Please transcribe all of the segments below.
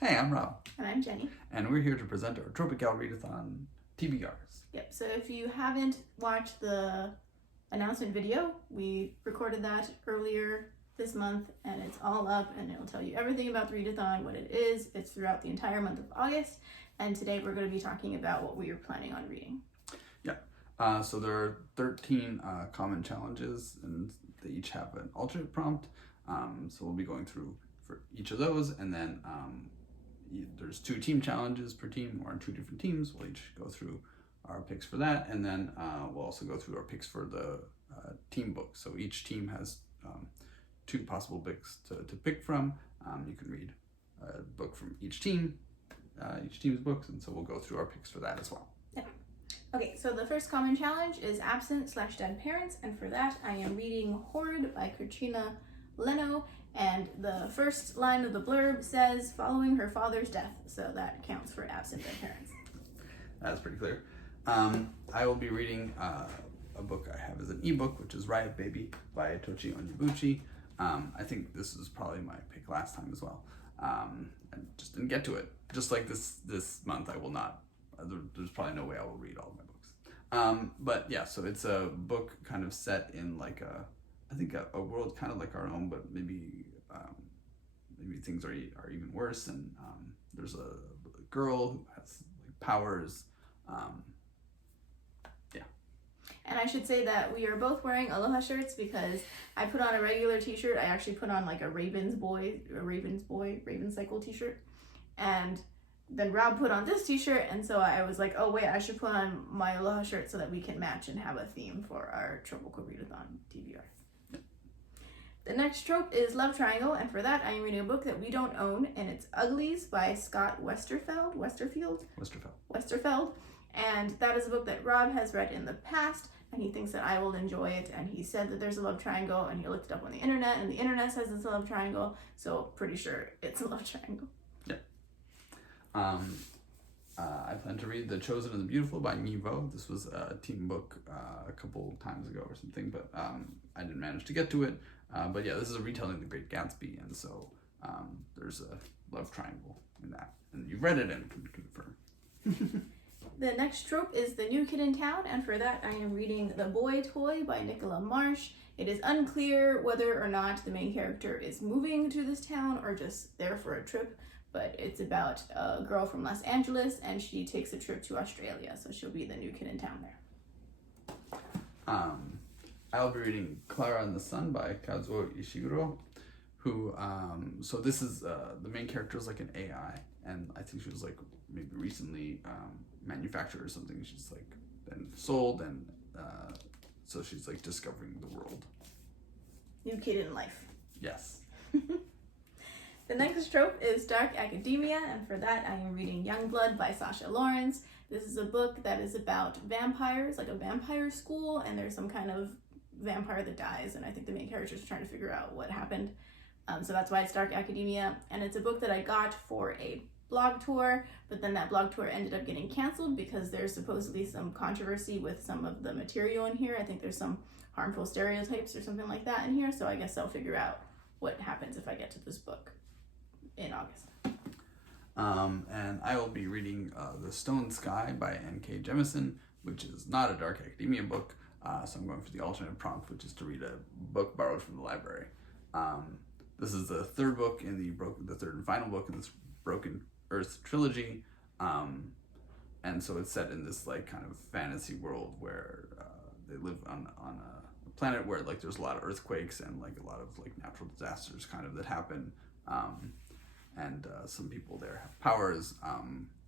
Hey, I'm Rob. And I'm Jenny. And we're here to present our Trope-ical Readathon TBRs. Yep, so if you haven't watched the announcement video, we recorded that earlier this month and it's all up and it'll tell you everything about the readathon, what it is. It's throughout the entire month of August, and today we're going to be talking about what we are planning on reading. Yeah, so there are 13 common challenges and they each have an alternate prompt. So we'll be going through for each of those, and then there's 2 team challenges per team. We're on 2 different teams. We'll each go through our picks for that, and then we'll also go through our picks for the team book. So each team has 2 possible books to pick from. You can read a book from each team's books, and so we'll go through our picks for that as well. Yeah. Okay, so the first common challenge is absent/dead parents, and for that I am reading Horrid by Katrina Leno, and the first line of the blurb says, following her father's death, so that counts for absent dead parents. That's pretty clear. I will be reading a book I have as an ebook, which is Riot Baby by Tochi Onyebuchi. I think this is probably my pick last time as well. I just didn't get to it. Just like this month, I will not. There's probably no way I will read all of my books. But yeah, so it's a book kind of set in like a world kind of like our own, but maybe things are even worse. And there's a girl who has like powers. And I should say that we are both wearing Aloha shirts because I put on a regular t-shirt. I actually put on like a Raven Cycle t-shirt. And then Rob put on this t-shirt, and so I was like, oh wait, I should put on my Aloha shirt so that we can match and have a theme for our Trope-ical Readathon TBR. The next trope is Love Triangle, and for that I am reading a book that we don't own, and it's Uglies by Scott Westerfeld. And that is a book that Rob has read in the past, and he thinks that I will enjoy it, and he said that there's a love triangle, and he looked it up on the internet, and the internet says it's a love triangle, so pretty sure it's a love triangle. Yeah. I plan to read The Chosen and the Beautiful by Mivo. This was a team book a couple times ago or something, but I didn't manage to get to it. But yeah, this is a retelling of The Great Gatsby, and so there's a love triangle in that. And you've read it and can confirm. The next trope is The New Kid in Town, and for that I am reading The Boy Toy by Nicola Marsh. It is unclear whether or not the main character is moving to this town or just there for a trip, but it's about a girl from Los Angeles and she takes a trip to Australia, so she'll be the new kid in town there. I'll be reading Clara and the Sun by Kazuo Ishiguro, who, so this is, the main character is like an AI, and I think she was like maybe recently manufactured or something. She's like been sold, and so she's like discovering the world. New kid in life. Yes. The next trope is Dark Academia, and for that I am reading Youngblood by Sasha Lawrence. This is a book that is about vampires, like a vampire school, and there's some kind of vampire that dies, and I think the main character is trying to figure out what happened. So that's why it's Dark Academia, and it's a book that I got for a blog tour, but then that blog tour ended up getting canceled because there's supposedly some controversy with some of the material in here. I think there's some harmful stereotypes or something like that in here, so I guess I'll figure out what happens if I get to this book in August. And I will be reading The Stone Sky by N.K. Jemisin, which is not a Dark Academia book, so I'm going for the alternate prompt, which is to read a book borrowed from the library. This is the third book in the third and final book in this Broken Earth trilogy, and so it's set in this like kind of fantasy world where they live on a planet where like there's a lot of earthquakes and like a lot of like natural disasters kind of that happen, and some people there have powers,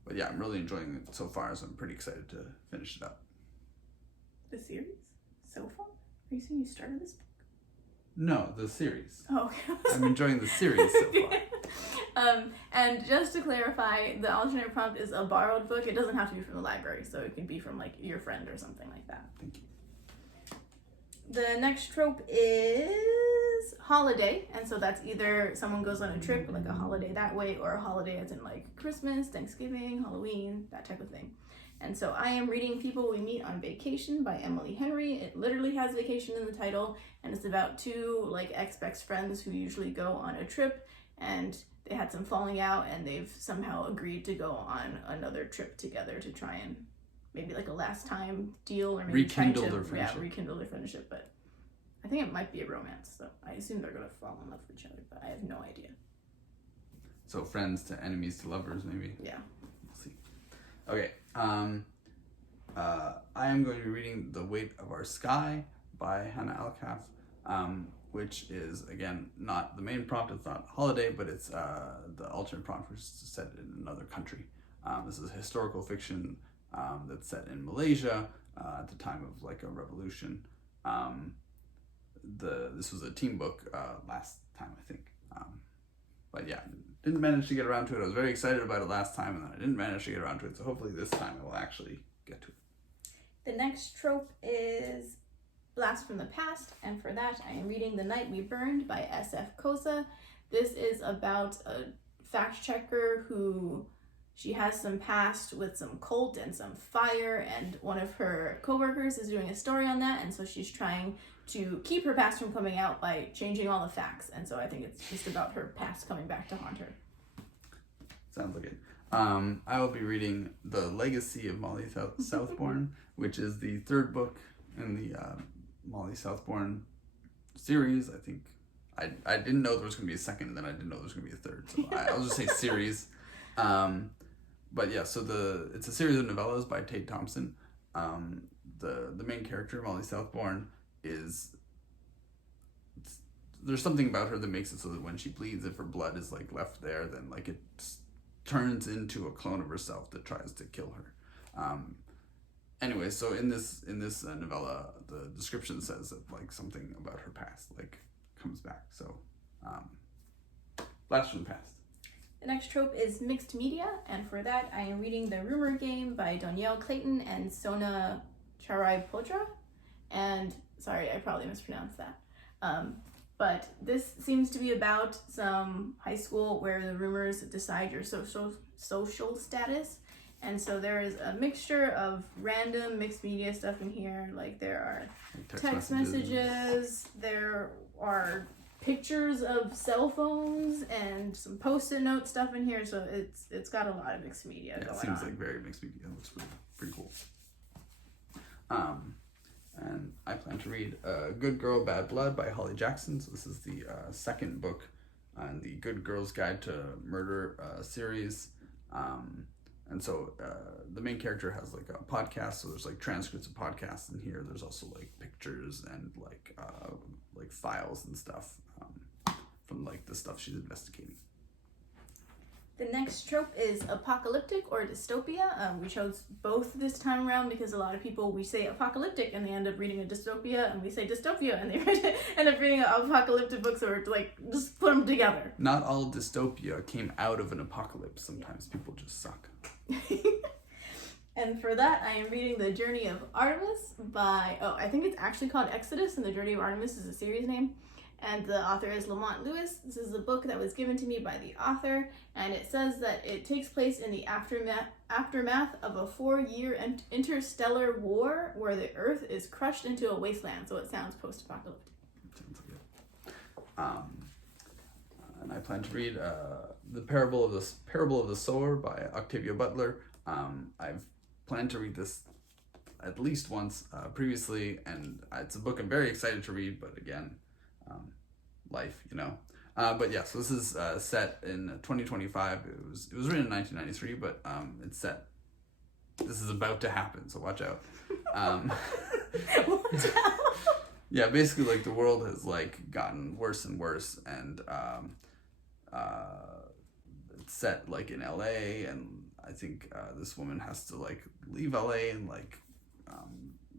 but yeah, I'm really enjoying it so far, so I'm pretty excited to finish it up. The series? So far? Are you saying you started this book? No, the series. Oh, okay. I'm enjoying the series so far. And just to clarify, the alternate prompt is a borrowed book. It doesn't have to be from the library, so it can be from like your friend or something like that. Thank you. The next trope is holiday, and so that's either someone goes on a trip, like a holiday that way, or a holiday as in like Christmas, Thanksgiving, Halloween, that type of thing. And so I am reading People We Meet on Vacation by Emily Henry. It literally has vacation in the title, and it's about 2 like ex-best friends who usually go on a trip, and they had some falling out, and they've somehow agreed to go on another trip together to try and maybe like a last time deal, or maybe rekindle their friendship. Yeah, rekindle their friendship. But I think it might be a romance, so I assume they're gonna fall in love with each other, but I have no idea. So friends to enemies to lovers, maybe. Yeah. We'll see. Okay. I am going to be reading The Weight of Our Sky by Hannah Alcaf, which is, again, not the main prompt. It's not holiday, but it's the alternate prompt, which is set in another country. This is historical fiction that's set in Malaysia at the time of like a revolution. This was a team book last time, I think. But yeah, didn't manage to get around to it. I was very excited about it last time, and then I didn't manage to get around to it. So hopefully this time I will actually get to it. The next trope is Blast from the Past, and for that I am reading The Night We Burned by S.F. Kosa. This is about a fact checker who she has some past with some cult and some fire, and one of her coworkers is doing a story on that, and so she's trying to keep her past from coming out by changing all the facts, and so I think it's just about her past coming back to haunt her. Sounds like it. I will be reading The Legacy of Molly Southbourne, which is the third book in the Molly Southbourne series. I think I didn't know there was going to be a second, and then I didn't know there was going to be a third, so I'll just say series. But yeah, so it's a series of novellas by Tate Thompson. The main character, Molly Southbourne, there's something about her that makes it so that when she bleeds, if her blood is like left there, then like it turns into a clone of herself that tries to kill her. Anyway, so in this novella, the description says that like something about her past like comes back. So Blast from the Past. The next trope is mixed media, and for that I am reading The Rumor Game by Donielle Clayton and Sona Charipotra. And sorry, I probably mispronounced that. But this seems to be about some high school where the rumors decide your social status. And so there is a mixture of random mixed media stuff in here. Like there are text messages, there are pictures of cell phones, and some post-it note stuff in here. So it's got a lot of mixed media going on. It seems like very mixed media. It looks pretty cool. And I plan to read Good Girl, Bad Blood by Holly Jackson. So this is the second book in the Good Girl's Guide to Murder series. And so the main character has like a podcast, so there's like transcripts of podcasts in here. There's also like pictures and like files and stuff from like the stuff she's investigating. The next trope is apocalyptic or dystopia. We chose both this time around because a lot of people, we say apocalyptic and they end up reading a dystopia, and we say dystopia and they end up reading apocalyptic books, or like just put them together. Not all dystopia came out of an apocalypse. Sometimes people just suck. And for that, I am reading The Journey of Artemis by, I think it's actually called Exodus, and The Journey of Artemis is a series name. And the author is Lamont Lewis. This is a book that was given to me by the author, and it says that it takes place in the aftermath of a 4-year interstellar war where the Earth is crushed into a wasteland. So it sounds post-apocalyptic. Sounds good. And I plan to read the Parable of the Sower by Octavia Butler. I've planned to read this at least once previously, and it's a book I'm very excited to read. But again, life, you know. But yeah, so this is set in 2025. It was written in 1993, but it's set. This is about to happen, so watch out. Watch out. Yeah, basically, like the world has like gotten worse and worse, and it's set like in LA, and I think this woman has to like leave LA and like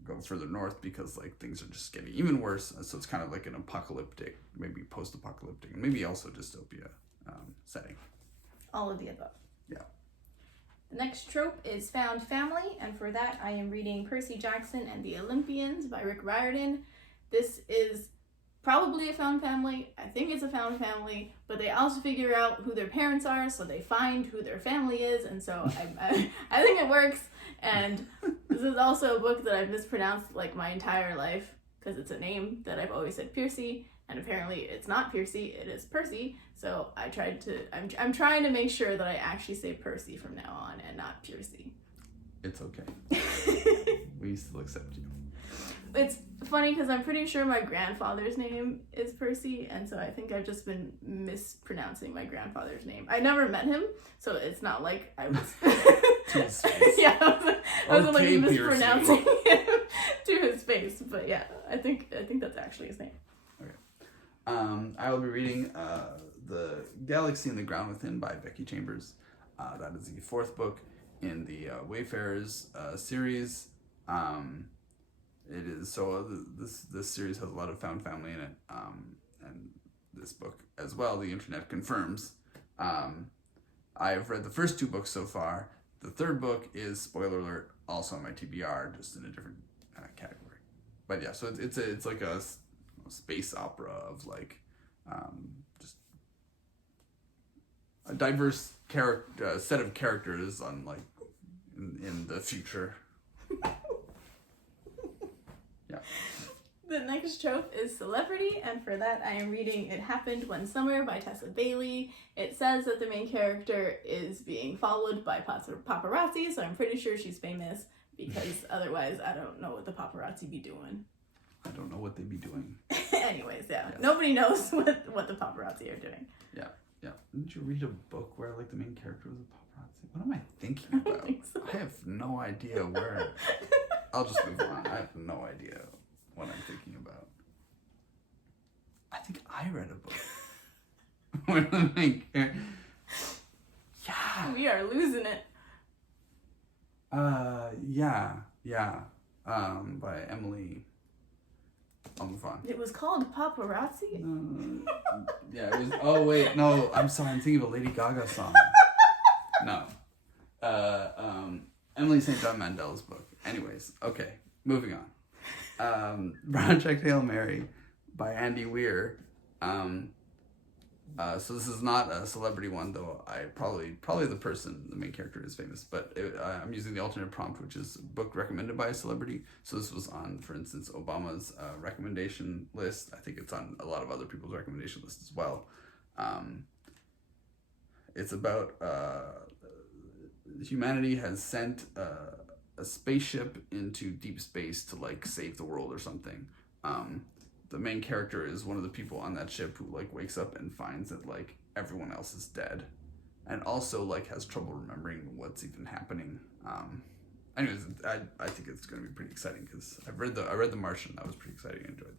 go further north because like things are just getting even worse. So it's kind of like an apocalyptic, maybe post-apocalyptic, maybe also dystopia setting. All of the above. Yeah. The next trope is found family, and for that I am reading Percy Jackson and the Olympians by Rick Riordan. This is probably a found family. I think it's a found family, but they also figure out who their parents are, so they find who their family is, and so I think it works. And this is also a book that I've mispronounced like my entire life because it's a name that I've always said Percy, and apparently it's not Percy, it is Percy. So I'm trying to make sure that I actually say Percy from now on and not Percy. It's okay. We still accept you. It's funny because I'm pretty sure my grandfather's name is Percy, and so I think I've just been mispronouncing my grandfather's name. I never met him, so it's not like I was. To his face. Yeah, I was Okay, like mispronouncing him to his face, but yeah, I think that's actually his name. Okay. I will be reading The Galaxy and the Ground Within by Becky Chambers. That is the fourth book in the Wayfarers series. It is this series has a lot of found family in it, and this book as well. The internet confirms. I've read the first two books so far. The third book is, spoiler alert, also on my TBR, just in a different category. But yeah, so it's like a space opera of like just a diverse set of characters on like in the future. Yeah. The next trope is celebrity, and for that I am reading It Happened One Summer by Tessa Bailey. It says that the main character is being followed by paparazzi, so I'm pretty sure she's famous, because otherwise I don't know what the paparazzi be doing. I don't know what they'd be doing. Anyways, yeah. Yes. Nobody knows what the paparazzi are doing. Yeah. Didn't you read a book where like the main character was a paparazzi? What am I thinking about? I don't think so. I have no idea where. I'll just move on. I have no idea what I'm thinking about. I think I read a book where the main character. Yeah. We are losing it. Yeah. By Emily. I'll move on. It was called Paparazzi? Yeah, it was. Oh, wait. No, I'm sorry. I'm thinking of a Lady Gaga song. No. Emily St. John Mandel's book. Anyways, okay. Moving on. Project Hail Mary by Andy Weir. So this is not a celebrity one, though. I probably the main character is famous, but I'm using the alternate prompt, which is a book recommended by a celebrity. So this was on, for instance, Obama's recommendation list. I think it's on a lot of other people's recommendation lists as well. It's about humanity has sent a spaceship into deep space to like save the world or something. The main character is one of the people on that ship who like wakes up and finds that like everyone else is dead, and also like has trouble remembering what's even happening. Anyways, I think it's going to be pretty exciting because I read the Martian. That was pretty exciting. I enjoyed that.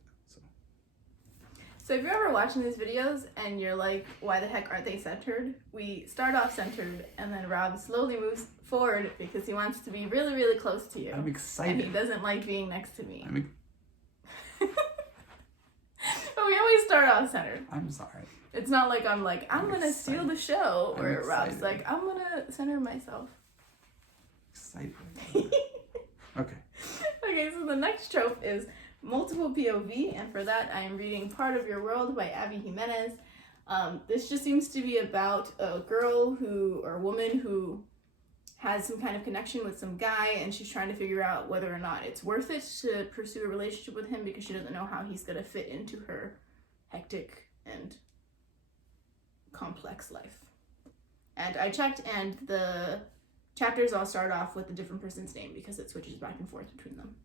So if you're ever watching these videos and you're like, why the heck aren't they centered? We start off centered, and then Rob slowly moves forward because he wants to be really, really close to you. I'm excited. And he doesn't like being next to me. But we always start off centered. I'm sorry. It's not like I'm going to steal the show, I'm or excited. Rob's like, I'm going to center myself. Excited. Okay. Okay, so the next trope is multiple POV, and for that I am reading Part of Your World by Abby Jimenez. This just seems to be about a girl or woman who has some kind of connection with some guy, and she's trying to figure out whether or not it's worth it to pursue a relationship with him because she doesn't know how he's going to fit into her hectic and complex life. And I checked, and the chapters all start off with a different person's name because it switches back and forth between them.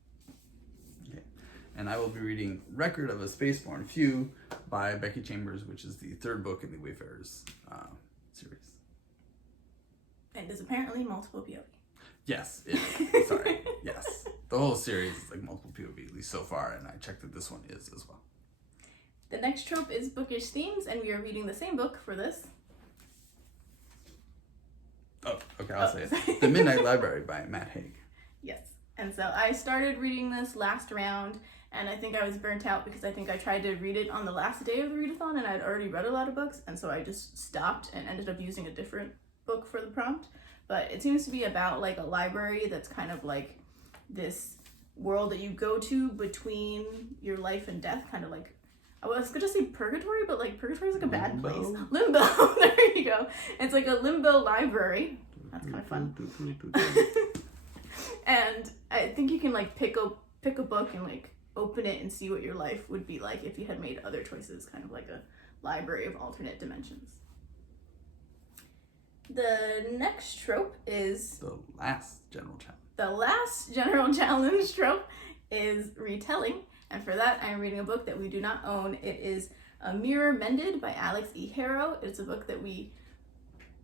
Okay. And I will be reading Record of a Spaceborne Few by Becky Chambers, which is the third book in the Wayfarers series. And there's apparently multiple POV. Yes, sorry. Yes. The whole series is like multiple POV, at least so far, and I checked that this one is as well. The next trope is Bookish Themes, and we are reading the same book for this. Oh, okay, I'll say it. The Midnight Library by Matt Haig. Yes. And so I started reading this last round, and I think I was burnt out because I think I tried to read it on the last day of the readathon, and I'd already read a lot of books, and so I just stopped and ended up using a different book for the prompt. But it seems to be about like a library that's kind of like this world that you go to between your life and death, kind of like, I was gonna say purgatory, but like purgatory is like a bad place. Limbo. There you go. It's like a limbo library. That's kind of fun. And I think you can like pick a book and like open it and see what your life would be like if you had made other choices, kind of like a library of alternate dimensions. The next trope is... The last general challenge. The last general challenge trope is retelling, and for that I'm reading a book that we do not own. It is A Mirror Mended by Alex E. Harrow. It's a book that we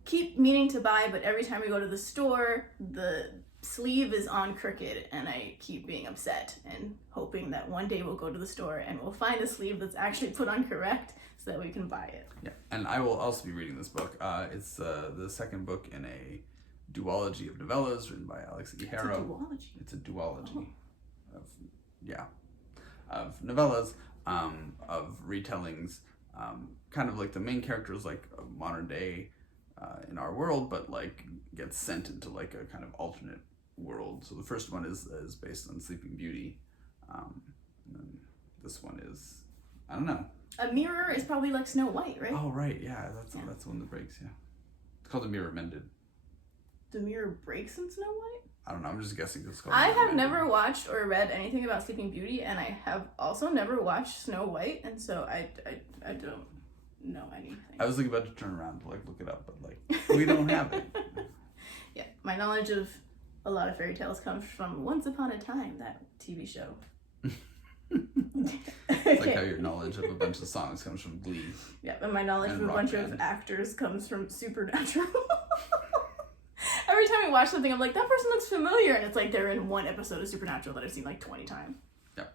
keep meaning to buy, but every time we go to the store, the sleeve is on crooked, and I keep being upset and hoping that one day we'll go to the store and we'll find a sleeve that's actually put on correct so that we can buy it. Yeah, and I will also be reading this book. It's the second book in a duology of novellas written by Alex E. Harrow. It's a duology of novellas, of retellings, kind of like the main character is like a modern day in our world, but like gets sent into like a kind of alternate world. So the first one is based on Sleeping Beauty, and then this one is, I don't know. A mirror is probably like Snow White, right? Oh right, yeah, that's the one that breaks. Yeah, it's called A Mirror Mended. The mirror breaks in Snow White? I don't know. I'm just guessing. It's called. I have never watched or read anything about Sleeping Beauty, and I have also never watched Snow White, and so I don't know anything. I was like about to turn around to like look it up, but like we don't have it. Yeah, my knowledge of a lot of fairy tales comes from Once Upon a Time, that TV show. It's like how your knowledge of a bunch of songs comes from Glee. Yeah, and my knowledge And of a Rock bunch Band. of actors comes from Supernatural. Every time I watch something, I'm like, that person looks familiar, and it's like they're in one episode of Supernatural that I've seen like 20 times. Yep.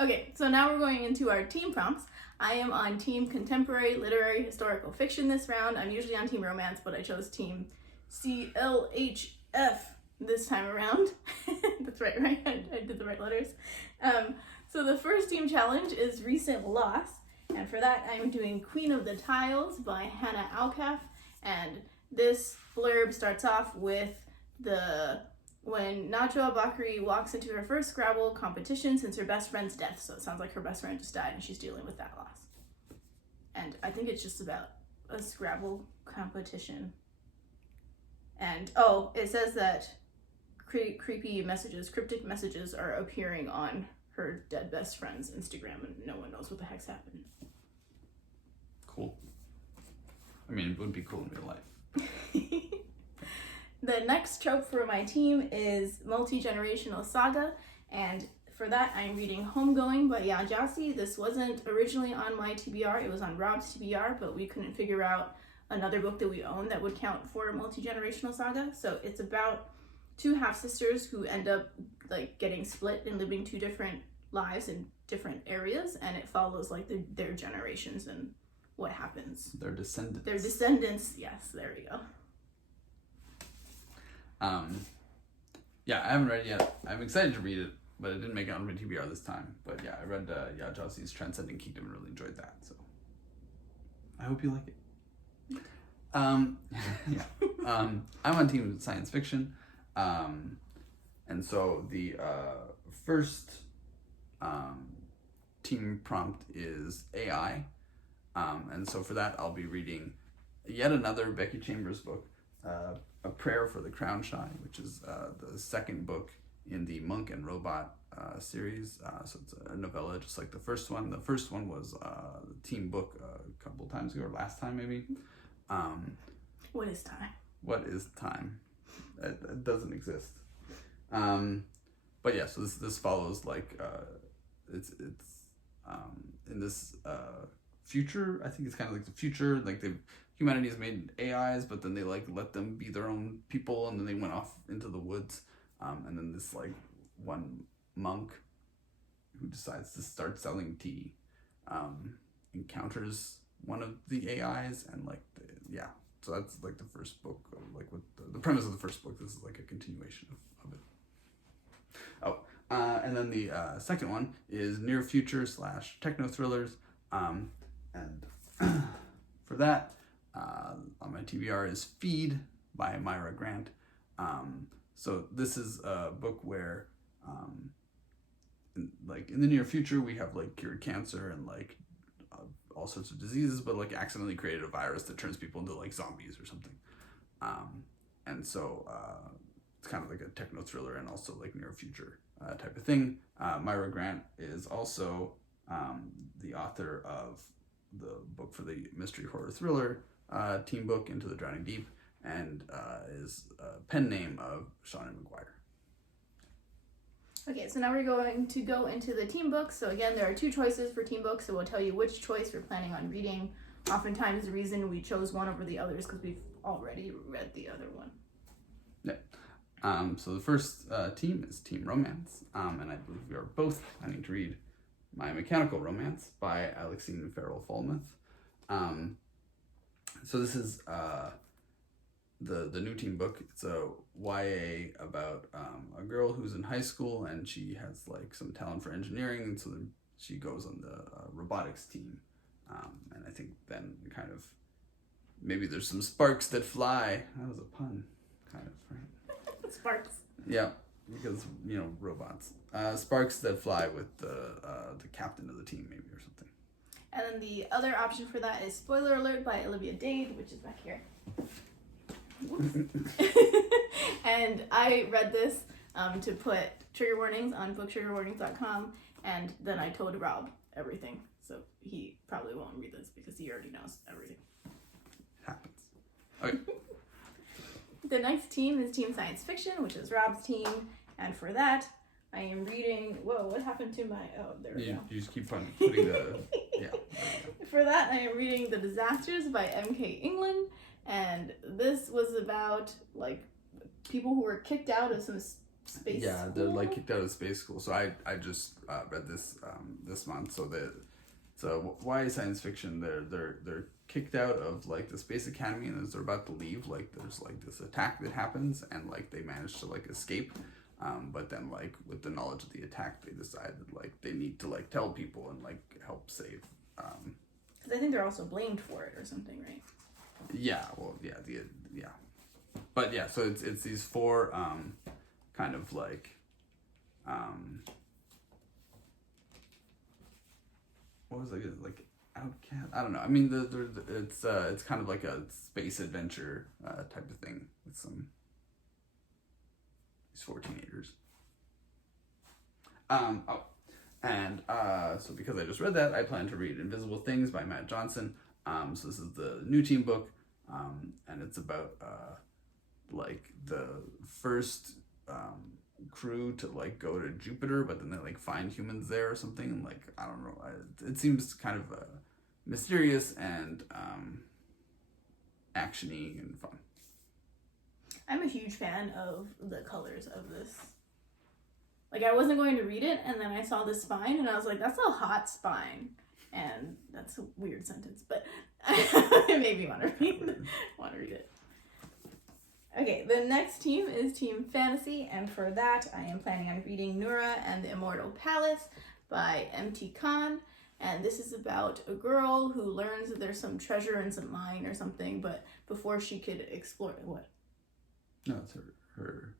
Okay, so now we're going into our team prompts. I am on Team Contemporary, Literary, Historical Fiction this round. I'm usually on Team Romance, but I chose Team CLHF this time around. That's right? I did the right letters. So the first team challenge is Recent Loss, and for that I'm doing Queen of the Tiles by Hannah Alcaf, and this blurb starts off with when Najwa Bakri walks into her first Scrabble competition since her best friend's death, so it sounds like her best friend just died and she's dealing with that loss. And I think it's just about a Scrabble competition. And it says that cryptic messages are appearing on her dead best friend's Instagram, and no one knows what the heck's happening. Cool. I mean, it would be cool in real life. The next trope for my team is MultiGenerational Saga, and for that I'm reading Homegoing by Ya Jassi. This wasn't originally on my TBR, it was on Rob's TBR, but we couldn't figure out another book that we own that would count for MultiGenerational Saga. So it's about two half-sisters who end up like getting split and living two different lives in different areas, and it follows like their generations and what happens. Their descendants. Their descendants, yes, there we go. Yeah, I haven't read it yet. I'm excited to read it, but it didn't make it on my TBR this time. But yeah, I read Ya Jassi's Transcending Kingdom and really enjoyed that. So I hope you like it. I'm on Team Science Fiction, and so the first team prompt is AI, and so for that I'll be reading yet another Becky Chambers book, A Prayer for the Crown Shy, which is the second book in the Monk and Robot series. So it's a novella just like the first one. The first one was the team book a couple times ago, or last time maybe. What is time? What is time? It doesn't exist. But yeah, so this follows like it's in this future. I think it's kind of like the future. Like humanity has made AIs, but then they like let them be their own people, and then they went off into the woods. And then this like one monk who decides to start selling tea encounters one of the AIs, and like so that's like the first book, like what the premise of the first book. This is like a continuation of it. And then the second one is near future / techno thrillers, and for that on my TBR is Feed by Myra Grant. So this is a book where in the near future we have like cured cancer and like all sorts of diseases, but like accidentally created a virus that turns people into like zombies or something. And so it's kind of like a techno thriller and also like near future type of thing. Myra Grant is also the author of the book for the mystery horror thriller team book Into the Drowning Deep, and is a pen name of Shauna McGuire. Okay, so now we're going to go into the team books. So again, there are 2 choices for team books, so we'll tell you which choice we're planning on reading. Oftentimes the reason we chose one over the others because we've already read the other one. Yeah. So the first team is Team Romance, and I believe we are both planning to read My Mechanical Romance by Alexine Farrell-Falmouth. So this is the new team book. It's a YA about a girl who's in high school, and she has like some talent for engineering, and so then she goes on the robotics team. And I think then kind of maybe there's some sparks that fly. That was a pun, kind of, right? Sparks. Yeah, because robots. Sparks that fly with the captain of the team, maybe, or something. And then the other option for that is Spoiler Alert by Olivia Dade, which is back here. And I read this to put trigger warnings on booktriggerwarnings.com, and then I told Rob everything. So he probably won't read this because he already knows everything. Happens. Okay. The next team is Team Science Fiction, which is Rob's team. And for that, I am reading... Whoa, what happened to my... Oh, there we go. You just keep putting the... Yeah. For that, I am reading The Disasters by M.K. England. And this was about, like, people who were kicked out of some space school. They're, like, kicked out of space school. So I just read this this month. So why science fiction? They're kicked out of like the space academy, and as they're about to leave, like there's like this attack that happens, and like they manage to like escape. But then like with the knowledge of the attack, they decide that like they need to like tell people and like help save. Because I think they're also blamed for it or something, right? Yeah. Well, yeah. But yeah. So it's these 4 kind of like what was it like outcast? I don't know. I mean, it's kind of like a space adventure type of thing with these 4 teenagers. So because I just read that, I plan to read Invisible Things by Matt Johnson. So this is the new team book, and it's about like the first crew to like go to Jupiter, but then they like find humans there or something, and like I don't know, it seems kind of mysterious and actiony and fun. I'm a huge fan of the colors of this. Like, I wasn't going to read it, and then I saw the spine, and I was like, that's a hot spine. And that's a weird sentence, but it made me want to read it. Okay, the next team is Team Fantasy, and for that, I am planning on reading Nura and the Immortal Palace by M.T. Khan. And this is about a girl who learns that there's some treasure in some mine or something, but before she could explore it, what? No, it's her.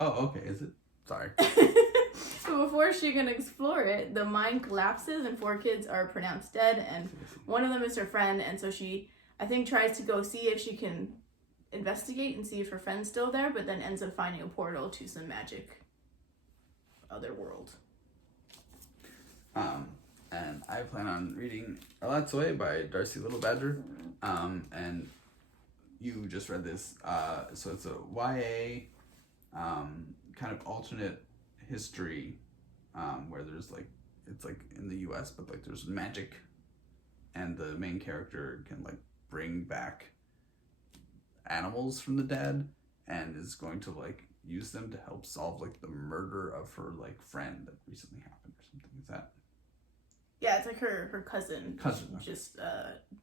Oh, okay, is it? Sorry. So before she can explore it, the mine collapses and 4 kids are pronounced dead, and one of them is her friend, and so she, I think, tries to go see if she can investigate and see if her friend's still there, but then ends up finding a portal to some magic other world. And I plan on reading Alat's Way by Darcy Little Badger, and you just read this, so it's a YA kind of alternate history, where there's like, it's like in the US, but like there's magic, and the main character can like bring back animals from the dead, and is going to like use them to help solve like the murder of her like friend that recently happened or something. Is that? Yeah, it's like her cousin okay. just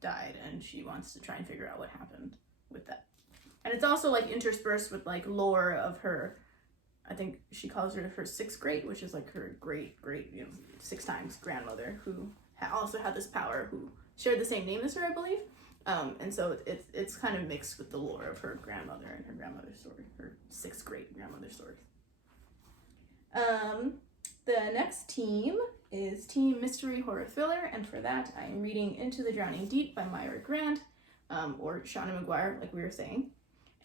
died, and she wants to try and figure out what happened with that. And it's also like interspersed with like lore of her, I think she calls her 6th great, which is like her great 6 times grandmother, who also had this power, who shared the same name as her, I believe. And so it's kind of mixed with the lore of her grandmother and her grandmother's story, her 6th great grandmother's story. The next team is Team Mystery Horror Thriller, and for that I am reading Into the Drowning Deep by Myra Grant, or Shauna McGuire, like we were saying.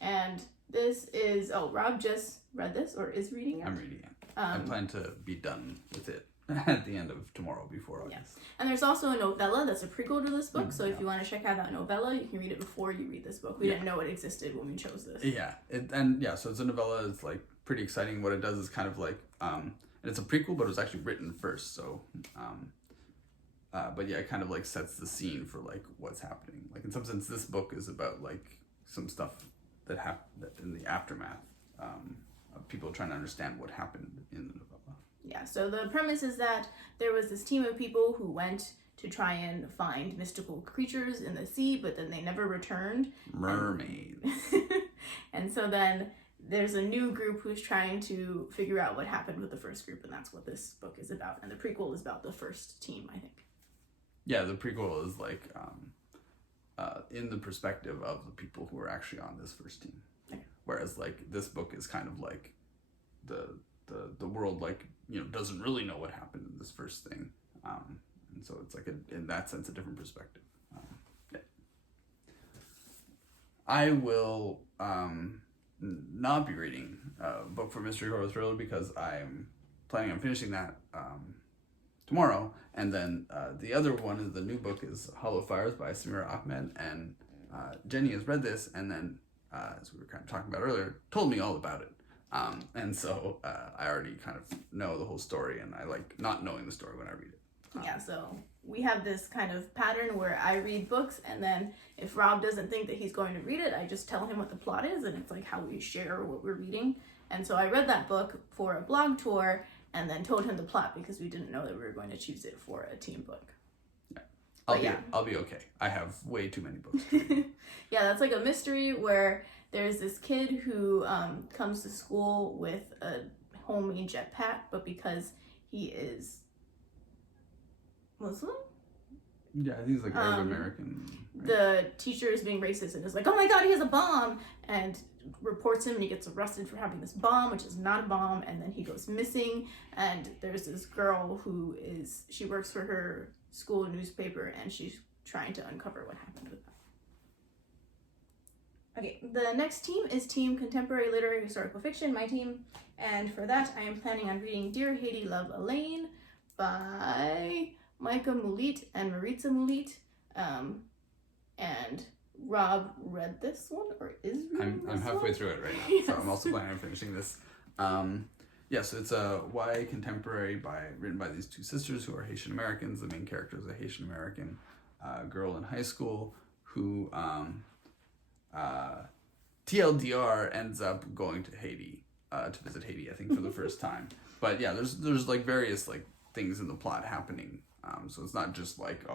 And this is, Rob just read this, or is reading it? I'm reading it. I plan to be done with it at the end of tomorrow before August. Yes. And there's also a novella that's a prequel to this book, so if you want to check out that novella, you can read it before you read this book. We didn't know it existed when we chose this. Yeah, so it's a novella. It's like pretty exciting. What it does is kind of like, and it's a prequel, but it was actually written first, so, but yeah, it kind of like sets the scene for like what's happening. Like in some sense, this book is about like some stuff that happened in the aftermath of people trying to understand what happened in the novella. Yeah, so the premise is that there was this team of people who went to try and find mystical creatures in the sea, but then they never returned. Mermaids. And so then there's a new group who's trying to figure out what happened with the first group, and that's what this book is about. And the prequel is about the first team, I think. Yeah, the prequel is like in the perspective of the people who were actually on this first team. Okay. Whereas like this book is kind of like the world, like, you know, doesn't really know what happened in this first thing, and so it's like in that sense a different perspective. Yeah. I will not be reading a book for mystery horror thriller because I'm planning on finishing that tomorrow, and then the other one is the new book is Hollow Fires by Samira Ahmed, and Jenny has read this, and then as we were kind of talking about earlier, told me all about it. And so I already kind of know the whole story, and I like not knowing the story when I read it. Yeah, so we have this kind of pattern where I read books, and then if Rob doesn't think that he's going to read it, I just tell him what the plot is, and it's like how we share what we're reading. And so I read that book for a blog tour, and then told him the plot because we didn't know that we were going to choose it for a team book. Yeah, I'll be okay. I have way too many books. Yeah, that's like a mystery where there's this kid who comes to school with a homemade jetpack, but because he is Muslim? Yeah, I think he's like Arab American. Right? The teacher is being racist and is like, oh my god, he has a bomb! And reports him, and he gets arrested for having this bomb, which is not a bomb, and then he goes missing, and there's this girl she works for her school newspaper, and she's trying to uncover what happened with that. Okay, the next team is Team Contemporary Literary Historical Fiction, my team, and for that I am planning on reading Dear Haiti, Love Elaine by Micah Mulit and Maritza Mulit, and Rob read this one, or is reading I'm halfway through it right now, yes. So I'm also planning on finishing this. So it's a YA contemporary written by these two sisters who are Haitian Americans. The main character is a Haitian American girl in high school who TLDR ends up going to Haiti to visit Haiti, I think, for the first time. But yeah, there's like various like things in the plot happening. So it's not just like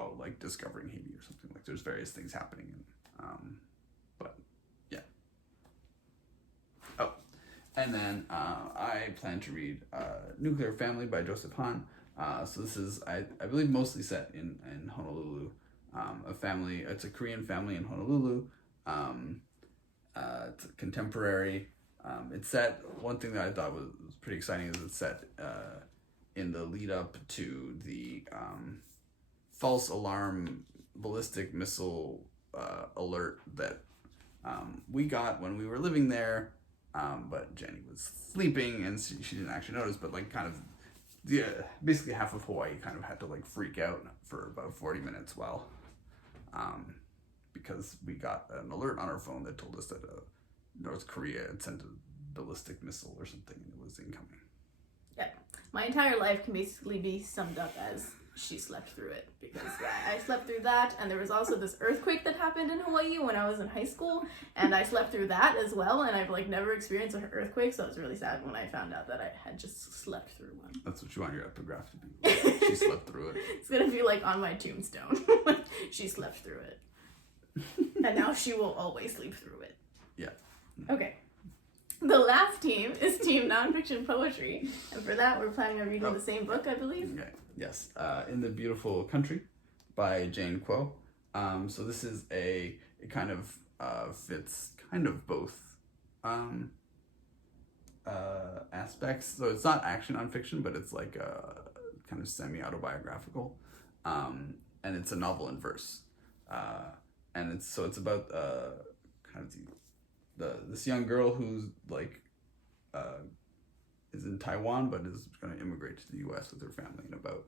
discovering Haiti or something. Like there's various things happening. But yeah. Oh, and then I plan to read Nuclear Family by Joseph Han. So this is I believe mostly set in Honolulu. It's a Korean family in Honolulu. It's contemporary. It's set. One thing that I thought was pretty exciting is it's set in the lead up to the false alarm ballistic missile alert that we got when we were living there, but Jenny was sleeping and she didn't actually notice. But like kind of basically half of Hawaii kind of had to like freak out for about 40 minutes while because we got an alert on our phone that told us that North Korea had sent a ballistic missile or something and it was incoming. Yeah, my entire life can basically be summed up as she slept through it, because I slept through that, and there was also this earthquake that happened in Hawaii when I was in high school, and I slept through that as well, and I've like never experienced an earthquake, so it was really sad when I found out that I had just slept through one. That's what you want your epigraph to be. She slept through it. It's gonna be like on my tombstone. She slept through it. And now she will always sleep through it. Yeah. Okay. The last team is Team Nonfiction Poetry, and for that we're planning on reading the same book, I believe. Okay. Yes. In the Beautiful Country by Jane Kuo. So this is it kind of fits kind of both aspects. So it's not action nonfiction, but it's like a kind of semi-autobiographical, and it's a novel in verse. And it's about kind of this young girl who's like is in Taiwan but is going to immigrate to the U.S. with her family, and about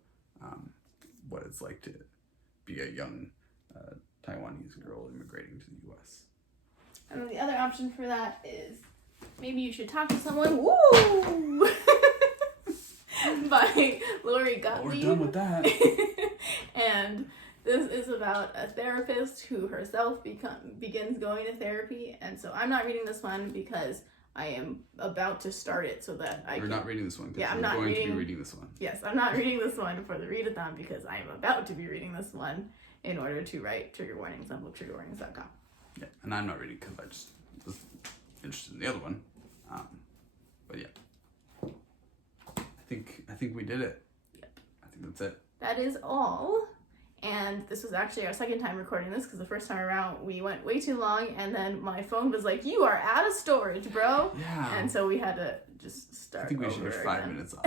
what it's like to be a young Taiwanese girl immigrating to the U.S. And the other option for that is maybe you should talk to someone. Woo! By Lori Gottlieb. We're done with that. And this is about a therapist who herself begins going to therapy. And so I'm not reading this one because I am about to start it so that You're not reading this one because I'm you're not going to be reading this one. Yes, I'm not reading this one for the readathon because I am about to be reading this one in order to write trigger warnings on booktriggerwarnings.com. Yeah, and I'm not reading because I just was interested in the other one. But yeah, I think we did it. Yep. I think that's it. That is all. And this was actually our second time recording this because the first time around we went way too long and then my phone was like, "You are out of storage, bro." Yeah. And so we had to just start. I think we should over have 5 again. minutes off.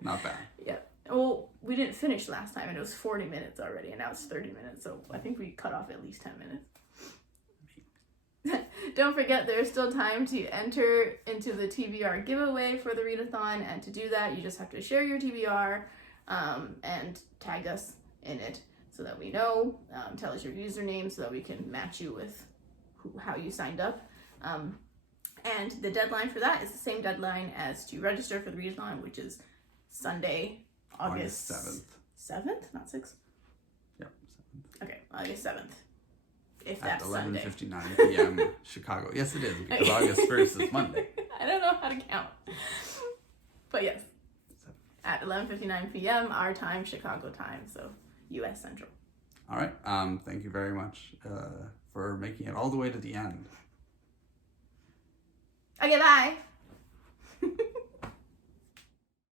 Not bad. Yep. Well, we didn't finish last time and it was 40 minutes already and now it's 30 minutes. So I think we cut off at least 10 minutes. Don't forget, there's still time to enter into the TBR giveaway for the readathon, and to do that, you just have to share your TBR and tag us in it so that we know. Tell us your username so that we can match you with how you signed up. And the deadline for that is the same deadline as to register for the readathon, which is Sunday, August 7th. 7th? Not 6th? Yep, 7th. Okay, August 7th. If At that's Sunday. 11:59 p.m. Chicago. Yes, it is, because August 1st is Monday. I don't know how to count. But yes, at 11:59 p.m. our time, Chicago time, so U.S. Central. All right. Thank you very much for making it all the way to the end. Okay, bye.